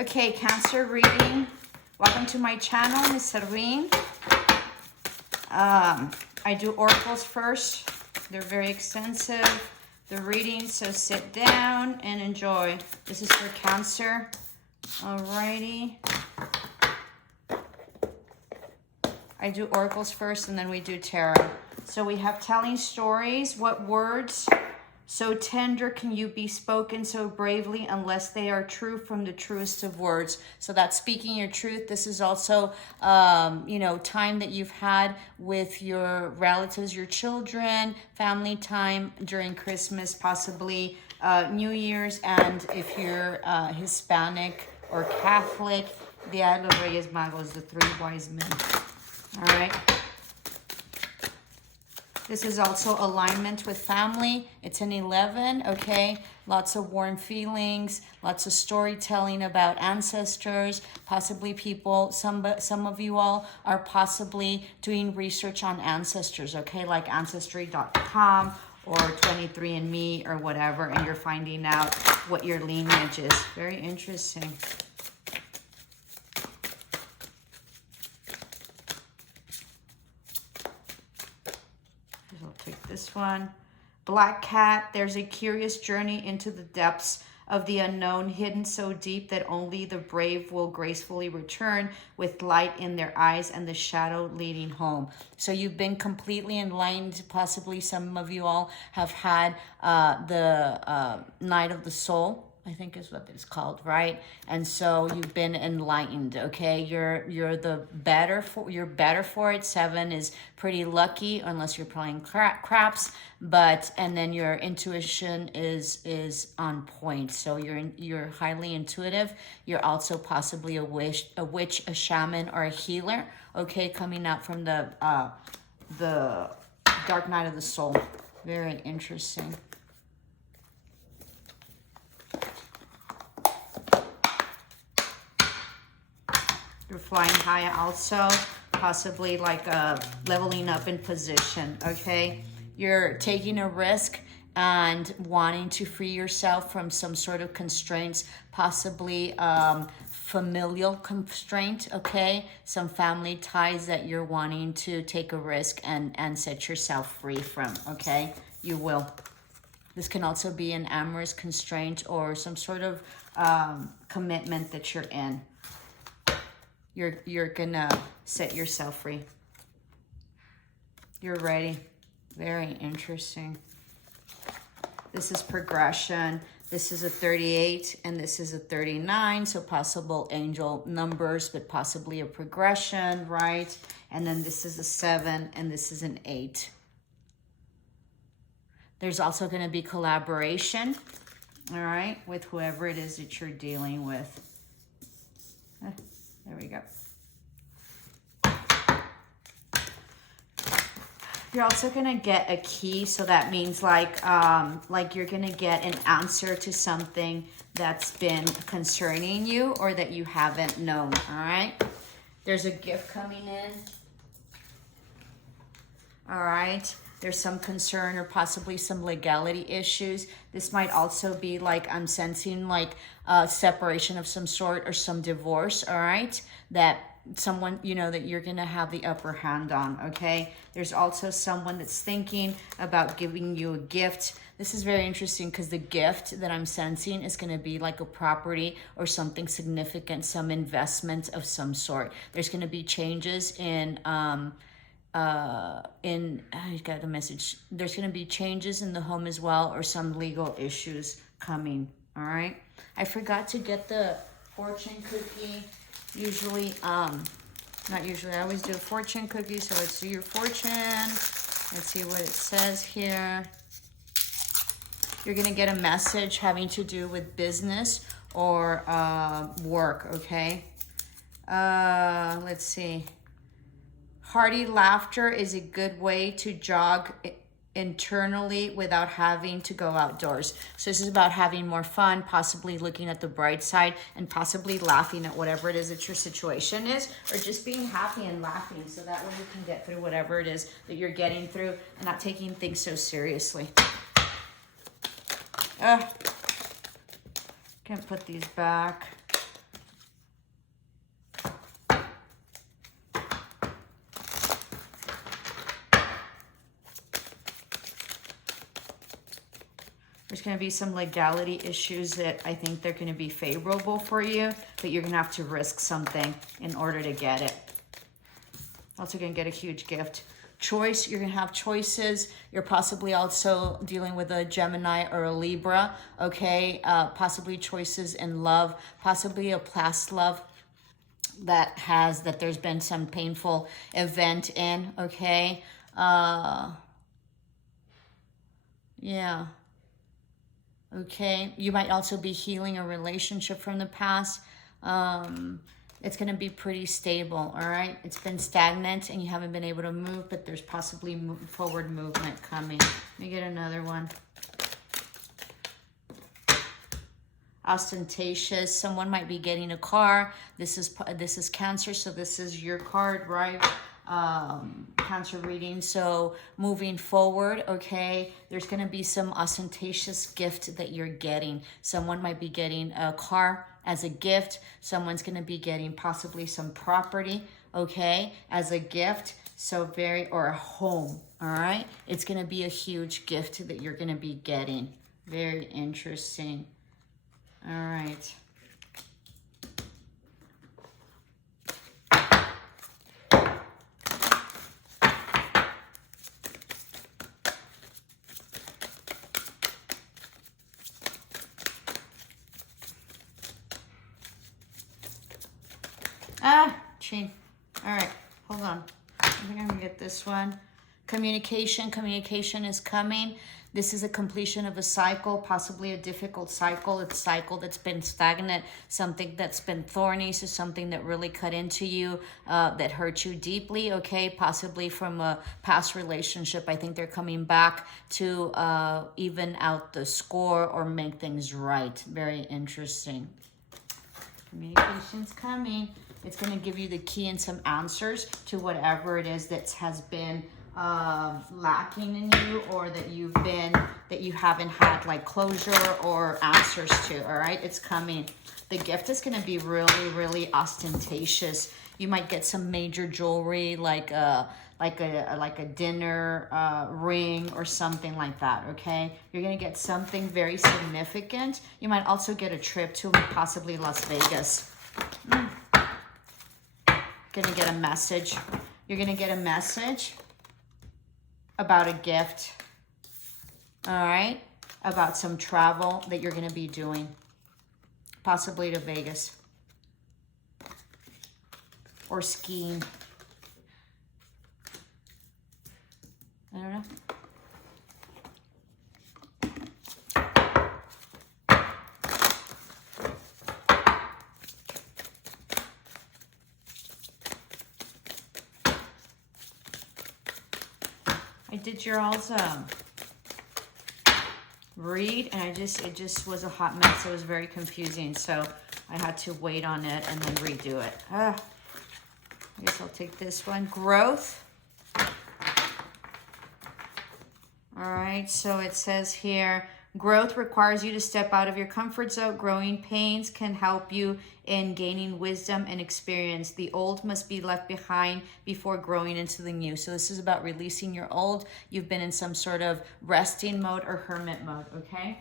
Okay, Cancer reading. Welcome to my channel, Miss Serene. I do oracles first. They're very extensive, the readings, so sit down and enjoy. This is for Cancer. Alrighty. I do oracles first and then we do tarot. So we have telling stories. What words so tender can you be spoken so bravely unless they are true from the truest of words? So that's speaking your truth. This is also, time that you've had with your relatives, your children, family time during Christmas, possibly New Year's. And if you're Hispanic or Catholic, Dia de los Reyes Magos, the three wise men. All right. This is also alignment with family. It's an 11, okay? Lots of warm feelings, lots of storytelling about ancestors, possibly people, some of you all are possibly doing research on ancestors, okay? Like Ancestry.com or 23andMe or whatever, and you're finding out what your lineage is. Very interesting. I'll take this one. Black cat, there's a curious journey into the depths of the unknown, hidden so deep that only the brave will gracefully return with light in their eyes and the shadow leading home. So you've been completely enlightened. Possibly some of you all have had the night of the soul, I think is what it's called, right? And so you've been enlightened, okay? You're better for it. 7 is pretty lucky unless you're playing craps, and then your intuition is on point. So you're highly intuitive. You're also possibly a witch, a shaman, or a healer, okay? Coming out from the dark night of the soul. Very interesting. You're flying high also, possibly like leveling up in position, okay? You're taking a risk and wanting to free yourself from some sort of constraints, possibly familial constraint, okay? Some family ties that you're wanting to take a risk and set yourself free from, okay? You will. This can also be an amorous constraint or some sort of commitment that you're in. You're gonna set yourself free. You're ready. Very interesting. This is progression. This is a 38 and this is a 39. So possible angel numbers, but possibly a progression, right? And then this is a 7 and this is an 8. There's also going to be collaboration, all right, with whoever it is that you're dealing with. There we go. You're also going to get a key. So that means like you're going to get an answer to something that's been concerning you or that you haven't known. All right. There's a gift coming in. All right. There's some concern or possibly some legality issues. This might also be like, I'm sensing like a separation of some sort or some divorce, all right? That someone, that you're gonna have the upper hand on, okay? There's also someone that's thinking about giving you a gift. This is very interesting because the gift that I'm sensing is gonna be like a property or something significant, some investment of some sort. There's gonna be changes I got a message. There's going to be changes in the home as well, or some legal issues coming. All right. I forgot to get the fortune cookie. Usually, not usually, I always do a fortune cookie. So let's do your fortune. Let's see what it says here. You're going to get a message having to do with business or work. Okay. Let's see. Hearty laughter is a good way to jog internally without having to go outdoors. So this is about having more fun, possibly looking at the bright side and possibly laughing at whatever it is that your situation is, or just being happy and laughing so that way you can get through whatever it is that you're getting through and not taking things so seriously. Can't put these back. going to be some legality issues that I think they're going to be favorable for you, but you're going to have to risk something in order to get it. Also going to get a huge gift. Choice, you're going to have choices. You're possibly also dealing with a Gemini or a Libra, okay? Possibly choices in love, possibly a past love that there's been some painful event in, okay? Yeah. Okay. You might also be healing a relationship from the past. It's going to be pretty stable, all right? It's been stagnant and you haven't been able to move, but there's possibly forward movement coming. Let me get another one. Ostentatious. Someone might be getting a car. This is Cancer, so this is your card, right? Cancer reading. So moving forward, okay, there's going to be some ostentatious gift that you're getting. Someone might be getting a car as a gift. Someone's going to be getting possibly some property, okay, as a gift. So or a home, all right? It's going to be a huge gift that you're going to be getting. Very interesting. All right. Chain. All right, hold on. I think I'm gonna get this one. Communication is coming. This is a completion of a cycle, possibly a difficult cycle. It's a cycle that's been stagnant, something that's been thorny, so something that really cut into you, that hurt you deeply, okay? Possibly from a past relationship. I think they're coming back to even out the score or make things right. Very interesting. Communication's coming. It's going to give you the key and some answers to whatever it is that has been lacking in you, or that you haven't had like closure or answers to. All right, it's coming. The gift is going to be really, really ostentatious. You might get some major jewelry, like a dinner ring or something like that. Okay, you're going to get something very significant. You might also get a trip to possibly Las Vegas. Gonna get a message. You're gonna get a message about a gift, all right? About some travel that you're gonna be doing, possibly to Vegas or skiing. I don't know. I did your all's read, and it just was a hot mess. It was very confusing, so I had to wait on it and then redo it. I guess I'll take this one. Growth. All right, so it says here, growth requires you to step out of your comfort zone. Growing pains can help you in gaining wisdom and experience. The old must be left behind before growing into the new. So this is about releasing your old. You've been in some sort of resting mode or hermit mode, okay?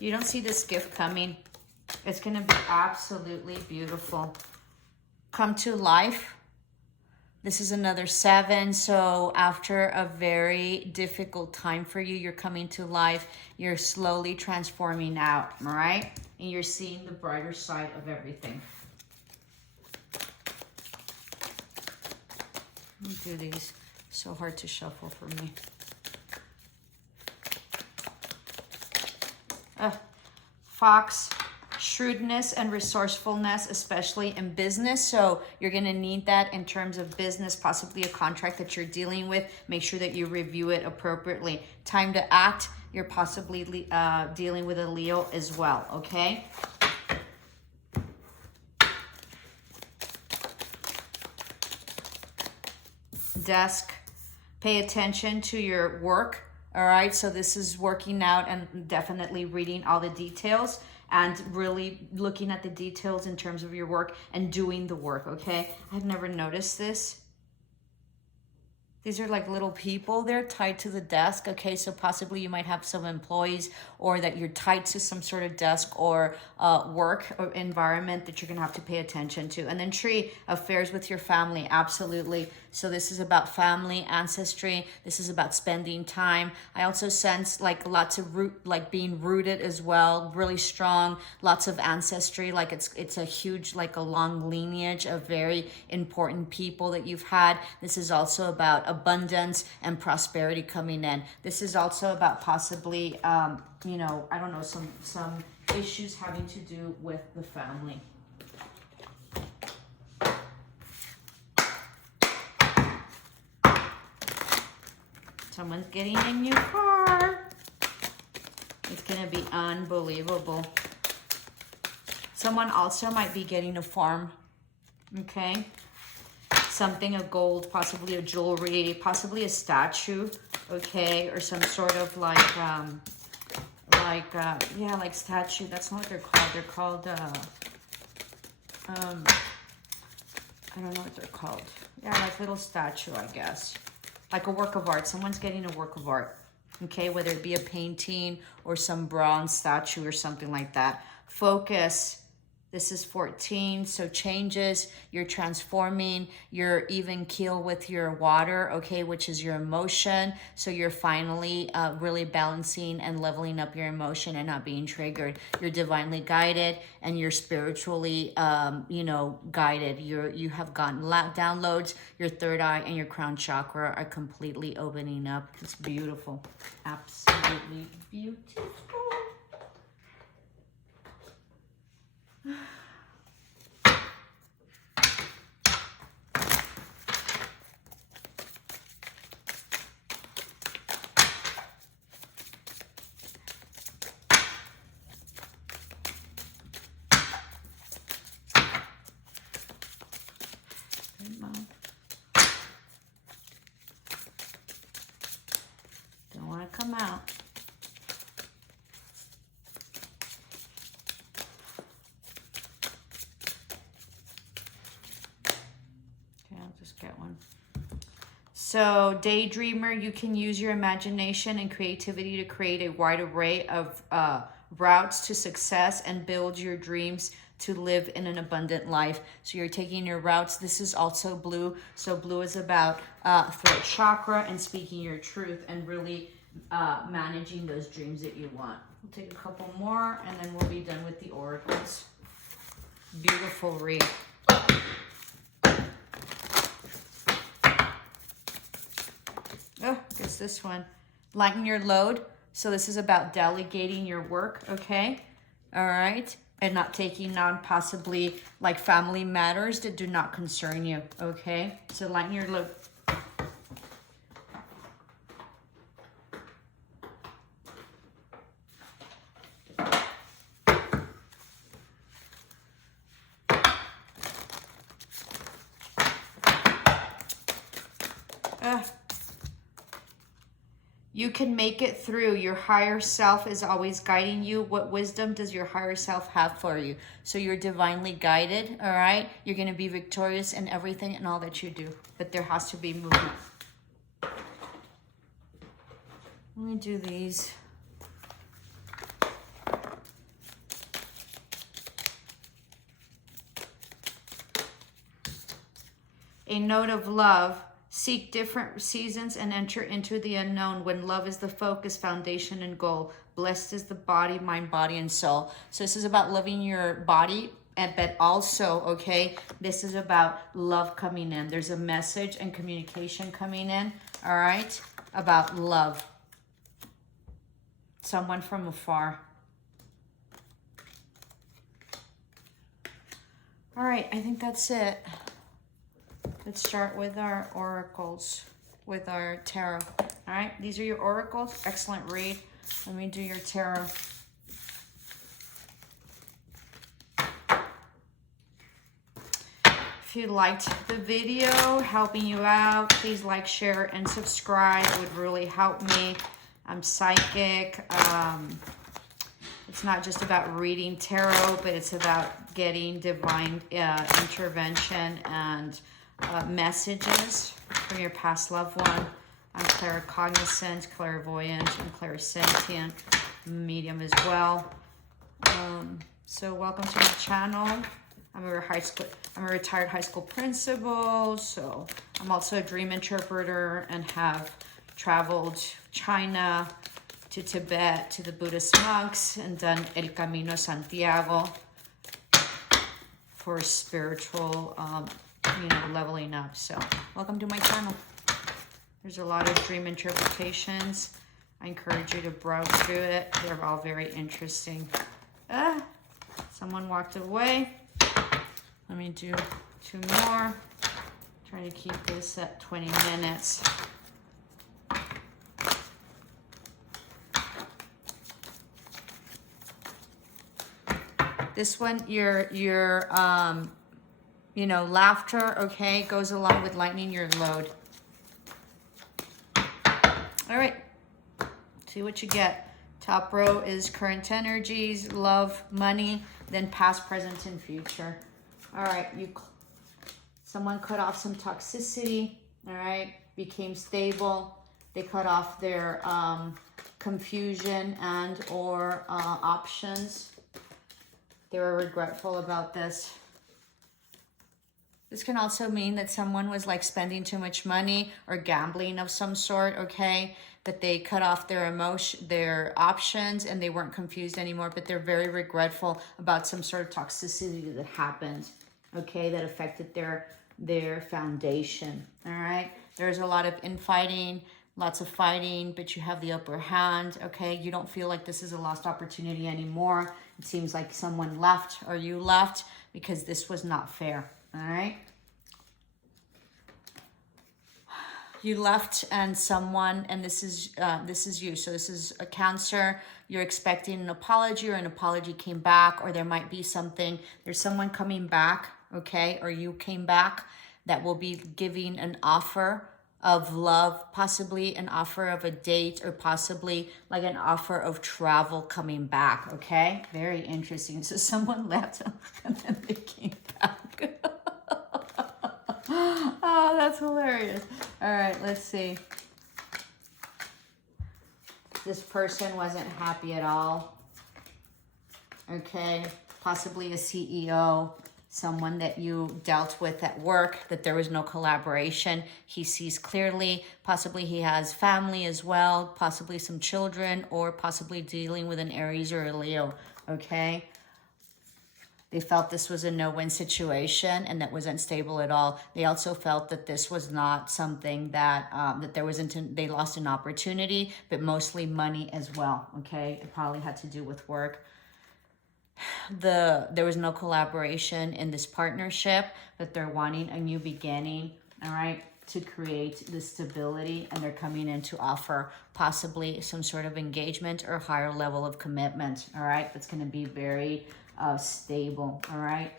You don't see this gift coming. It's going to be absolutely beautiful. Come to life. This is another 7. So after a very difficult time for you, you're coming to life. You're slowly transforming out, all right? And you're seeing the brighter side of everything. Let me do these. So hard to shuffle for me. Fox, shrewdness and resourcefulness, especially in business. So you're going to need that in terms of business, possibly a contract that you're dealing with. Make sure that you review it appropriately. Time to act. You're possibly dealing with a Leo as well, okay? Desk. Pay attention to your work. All right, so this is working out and definitely reading all the details and really looking at the details in terms of your work and doing the work, okay? I've never noticed this. These are like little people. They're tied to the desk. Okay, so possibly you might have some employees or that you're tied to some sort of desk or work or environment that you're going to have to pay attention to. And then tree, affairs with your family. Absolutely. So this is about family, ancestry. This is about spending time. I also sense like lots of like being rooted as well, really strong, lots of ancestry. Like it's a huge, like a long lineage of very important people that you've had. This is also about abundance and prosperity coming in. This is also about possibly, you know, I don't know, some issues having to do with the family. Someone's getting a new car. It's gonna be unbelievable. Someone also might be getting a farm, okay? Something of gold, possibly a jewelry, possibly a statue, okay? Or some sort of like statue. That's not what they're called. They're called, I don't know what they're called. Yeah, like little statue, I guess. Like a work of art. Someone's getting a work of art, okay? Whether it be a painting or some bronze statue or something like that. Focus. This is 14, so changes, you're transforming, you're even keel with your water, okay, which is your emotion. So you're finally really balancing and leveling up your emotion and not being triggered. You're divinely guided and you're spiritually, you know, guided. You have gotten downloads. Your third eye and your crown chakra are completely opening up. It's beautiful, absolutely beautiful. Don't want to come out. Get one. So daydreamer, you can use your imagination and creativity to create a wide array of routes to success and build your dreams to live in an abundant life. So you're taking your routes. This is also blue. So blue is about throat chakra and speaking your truth and really managing those dreams that you want. We'll take a couple more and then we'll be done with the oracles. Beautiful read. Oh, guess this one. Lighten your load. So this is about delegating your work, okay? All right? And not taking on possibly like family matters that do not concern you, okay? So lighten your load. You can make it through. Your higher self is always guiding you. What wisdom does your higher self have for you? So you're divinely guided, all right? You're going to be victorious in everything and all that you do. But there has to be movement. Let me do these. A note of love. Seek different seasons and enter into the unknown when love is the focus, foundation, and goal. Blessed is the body, mind, body, and soul. So this is about loving your body, but also, okay, this is about love coming in. There's a message and communication coming in, all right, about love. Someone from afar. All right, I think that's it. Let's start with our oracles, with our tarot. All right, these are your oracles. Excellent read. Let me do your tarot. If you liked the video, helping you out, please like, share, and subscribe. It would really help me. I'm psychic. It's not just about reading tarot, but it's about getting divine intervention and messages from your past loved one. I'm claircognizant, clairvoyant, and clairsentient medium as well. So welcome to my channel. I'm a retired high school principal. So I'm also a dream interpreter and have traveled China, to Tibet, to the Buddhist monks, and done El Camino Santiago for spiritual, leveling up. So welcome to my channel. There's a lot of dream interpretations. I encourage you to browse through it. They're all very interesting. Someone walked away. Let me do 2 more. Try to keep this at 20 minutes. This one, your laughter, okay, goes along with lightening your load. All right, see what you get. Top row is current energies, love, money, then past, present, and future. All right, someone cut off some toxicity, all right, became stable. They cut off their confusion and or options. They were regretful about this. This can also mean that someone was like spending too much money or gambling of some sort, okay? That they cut off their options and they weren't confused anymore, but they're very regretful about some sort of toxicity that happened, okay? That affected their foundation, all right? There's a lot of infighting, lots of fighting, but you have the upper hand, okay? You don't feel like this is a lost opportunity anymore. It seems like someone left or you left because this was not fair, all right? You left and someone, and this is you. So this is a Cancer. You're expecting an apology or an apology came back, or there might be something. There's someone coming back, okay? Or you came back that will be giving an offer of love, possibly an offer of a date, or possibly like an offer of travel coming back, okay? Very interesting. So someone left and then they came back. Oh, that's hilarious. All right, let's see. This person wasn't happy at all, okay? Possibly a CEO, someone that you dealt with at work, that there was no collaboration. He sees clearly, possibly he has family as well, possibly some children, or possibly dealing with an Aries or a Leo, okay? They felt this was a no-win situation and that was unstable at all. They also felt that this was not something that, they lost an opportunity, but mostly money as well, okay? It probably had to do with work. There was no collaboration in this partnership, but they're wanting a new beginning, all right, to create the stability, and they're coming in to offer possibly some sort of engagement or higher level of commitment, all right? That's going to be very stable, all right?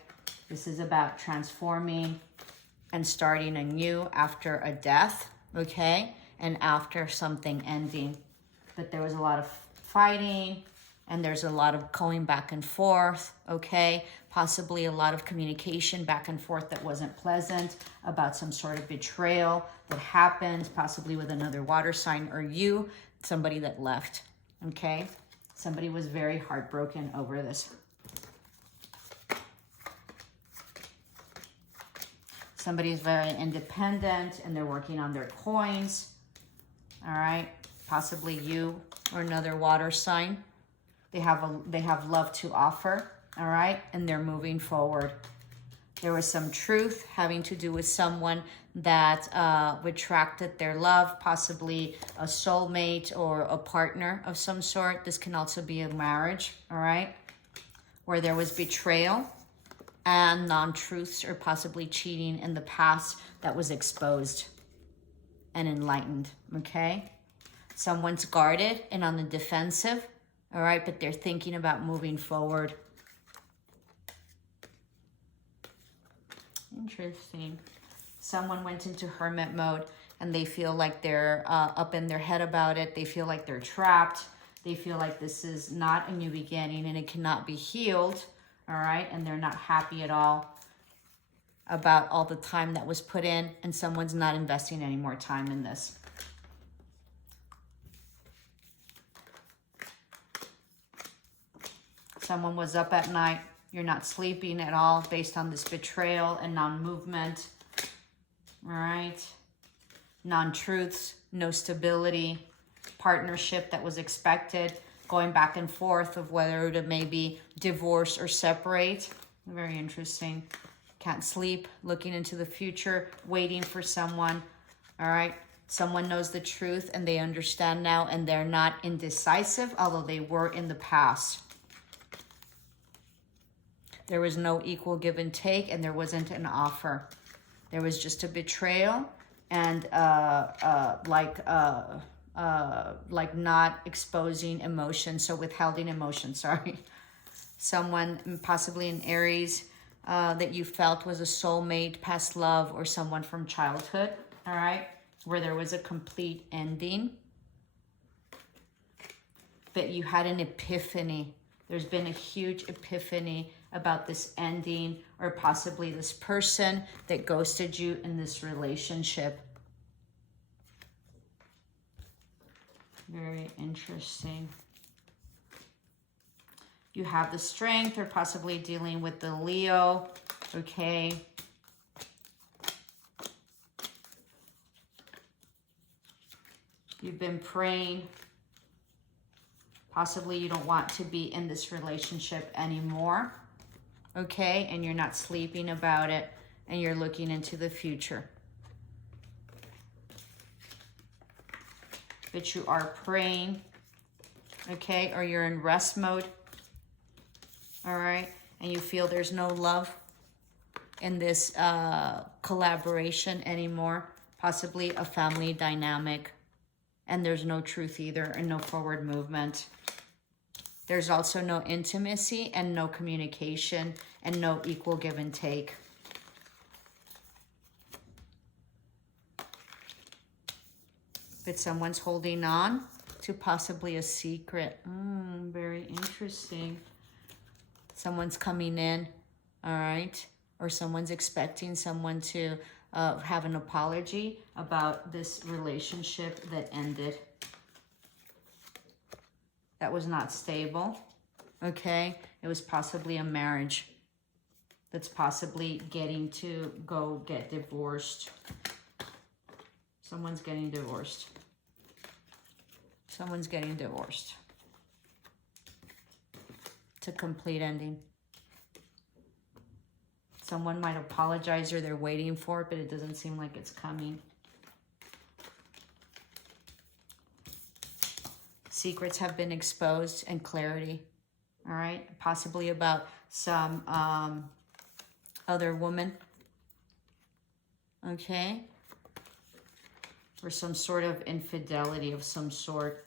This is about transforming and starting anew after a death, okay? And after something ending. But there was a lot of fighting, and there's a lot of going back and forth, okay? Possibly a lot of communication back and forth that wasn't pleasant about some sort of betrayal that happened, possibly with another water sign or you, somebody that left, okay? Somebody was very heartbroken over this. Somebody's very independent and they're working on their coins, all right? Possibly you or another water sign. They have love to offer, all right? And they're moving forward. There was some truth having to do with someone that retracted their love, possibly a soulmate or a partner of some sort. This can also be a marriage, all right? Where there was betrayal and non-truths or possibly cheating in the past that was exposed and enlightened, okay? Someone's guarded and on the defensive, all right, but they're thinking about moving forward. Interesting. Someone went into hermit mode and they feel like they're up in their head about it. They feel like they're trapped. They feel like this is not a new beginning and it cannot be healed, all right? And they're not happy at all about all the time that was put in, and someone's not investing any more time in this. Someone was up at night. You're not sleeping at all based on this betrayal and non-movement, all right? Non-truths, no stability, partnership that was expected, going back and forth of whether to maybe divorce or separate. Very interesting. Can't sleep, looking into the future, waiting for someone, all right? Someone knows the truth and they understand now and they're not indecisive, although they were in the past. There was no equal give and take, and there wasn't an offer. There was just a betrayal and like not exposing emotion, so withholding emotion, sorry. Someone, possibly an Aries, that you felt was a soulmate, past love, or someone from childhood, all right, where there was a complete ending. But you had an epiphany. There's been a huge epiphany about this ending, or possibly this person that ghosted you in this relationship. Very interesting. You have the strength, or possibly dealing with the Leo, okay? You've been praying. Possibly you don't want to be in this relationship anymore, okay? And you're not sleeping about it, and you're looking into the future. But you are praying, okay? Or you're in rest mode, all right? And you feel there's no love in this collaboration anymore. Possibly a family dynamic. And there's no truth either, and no forward movement. There's also no intimacy and no communication and no equal give and take. But someone's holding on to possibly a secret. Very interesting. Someone's coming in, all right? Or someone's expecting someone to have an apology about this relationship that ended. That was not stable, okay? It was possibly a marriage that's possibly getting to go get divorced. Someone's getting divorced. Someone's getting divorced. It's a complete ending. Someone might apologize, or they're waiting for it, but it doesn't seem like it's coming. Secrets have been exposed, and clarity, all right? Possibly about some other woman, okay? Or some sort of infidelity of some sort.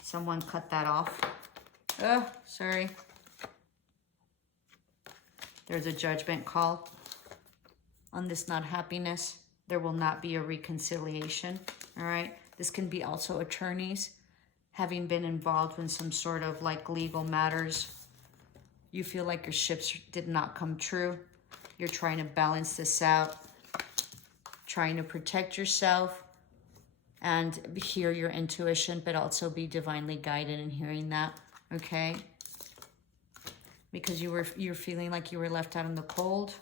Someone cut that off. Oh, sorry. There's a judgment call on this not happiness. There will not be a reconciliation, all right? This can be also attorneys having been involved in some sort of like legal matters. You feel like your ships did not come true. You're trying to balance this out, trying to protect yourself and hear your intuition, but also be divinely guided in hearing that, okay? Because you're feeling like you were left out in the cold,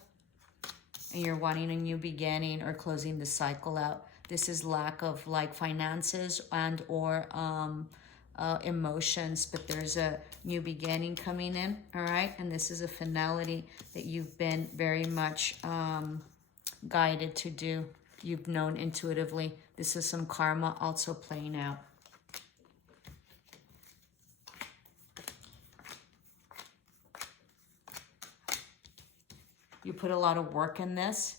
and you're wanting a new beginning or closing the cycle out. This is lack of like finances and or emotions, but there's a new beginning coming in, all right? And this is a finality that you've been very much guided to do. You've known intuitively. This is some karma also playing out. You put a lot of work in this,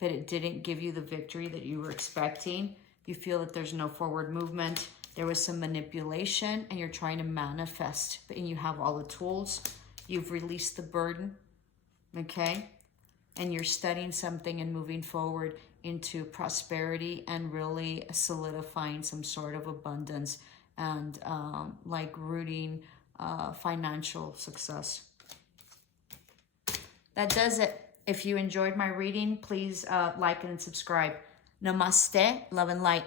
but it didn't give you the victory that you were expecting. You feel that there's no forward movement. There was some manipulation, and you're trying to manifest, and you have all the tools. You've released the burden, okay? And you're studying something and moving forward into prosperity and really solidifying some sort of abundance and like rooting financial success. That does it. If you enjoyed my reading, please like and subscribe. Namaste, love and light.